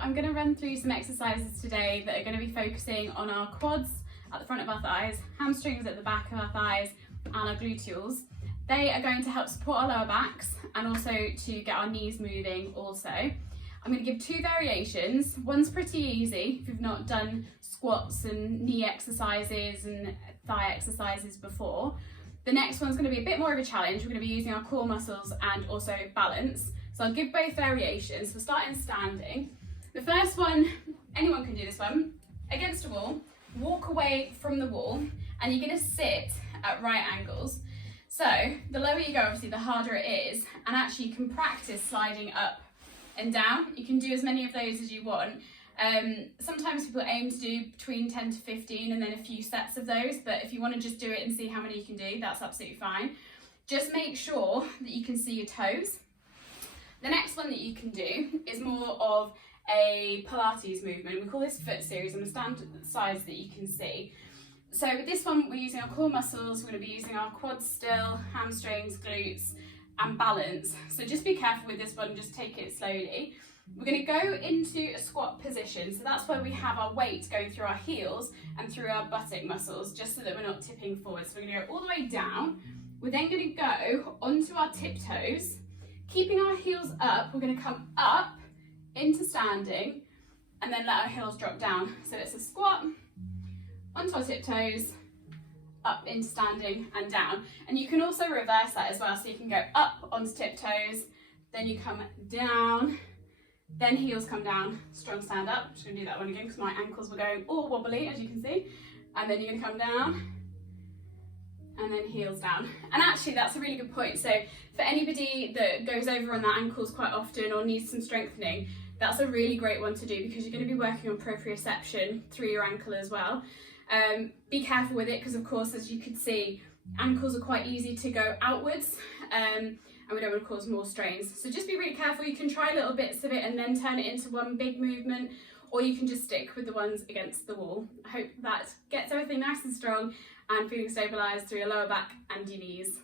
I'm going to run through some exercises today that are going to be focusing on our quads at the front of our thighs, hamstrings at the back of our thighs, and our gluteals. They are going to help support our lower backs and also to get our knees moving also. I'm going to give two variations. One's pretty easy if you've not done squats and knee exercises and thigh exercises before. The next one's going to be a bit more of a challenge. We're going to be using our core muscles and also balance. So I'll give both variations. We'll start in standing. The first one, anyone can do this one. Against a wall, walk away from the wall, and you're going to sit at right angles. So the lower you go, obviously, the harder it is, and actually you can practice sliding up and down. You can do as many of those as you want. Sometimes people aim to do between 10 to 15 and then a few sets of those, but if you want to just do it and see how many you can do, that's absolutely fine. Just make sure that you can see your toes. The next one that you can do is more of a Pilates movement. We call this foot series, and the standard size that you can see. So with this one, we're using our core muscles, we're going to be using our quads still, hamstrings, glutes, and balance. So just be careful with this one, just take it slowly. We're going to go into a squat position. So that's where we have our weight going through our heels and through our buttock muscles, just so that we're not tipping forward. So we're going to go all the way down. We're then going to go onto our tiptoes. Keeping our heels up, we're going to come up into standing and then let our heels drop down. So it's a squat, onto our tiptoes, up into standing and down. And you can also reverse that as well. So you can go up onto tiptoes, then you come down, then heels come down, strong stand up. I'm just going to do that one again because my ankles were going all wobbly, as you can see. And then you're going to come down and then heels down. And actually that's a really good point. So for anybody that goes over on their ankles quite often or needs some strengthening, that's a really great one to do because you're going to be working on proprioception through your ankle as well. Be careful with it because of course, as you can see, ankles are quite easy to go outwards and we don't want to cause more strains. So just be really careful. You can try little bits of it and then turn it into one big movement, or you can just stick with the ones against the wall. I hope that gets everything nice and strong and feeling stabilised through your lower back and your knees.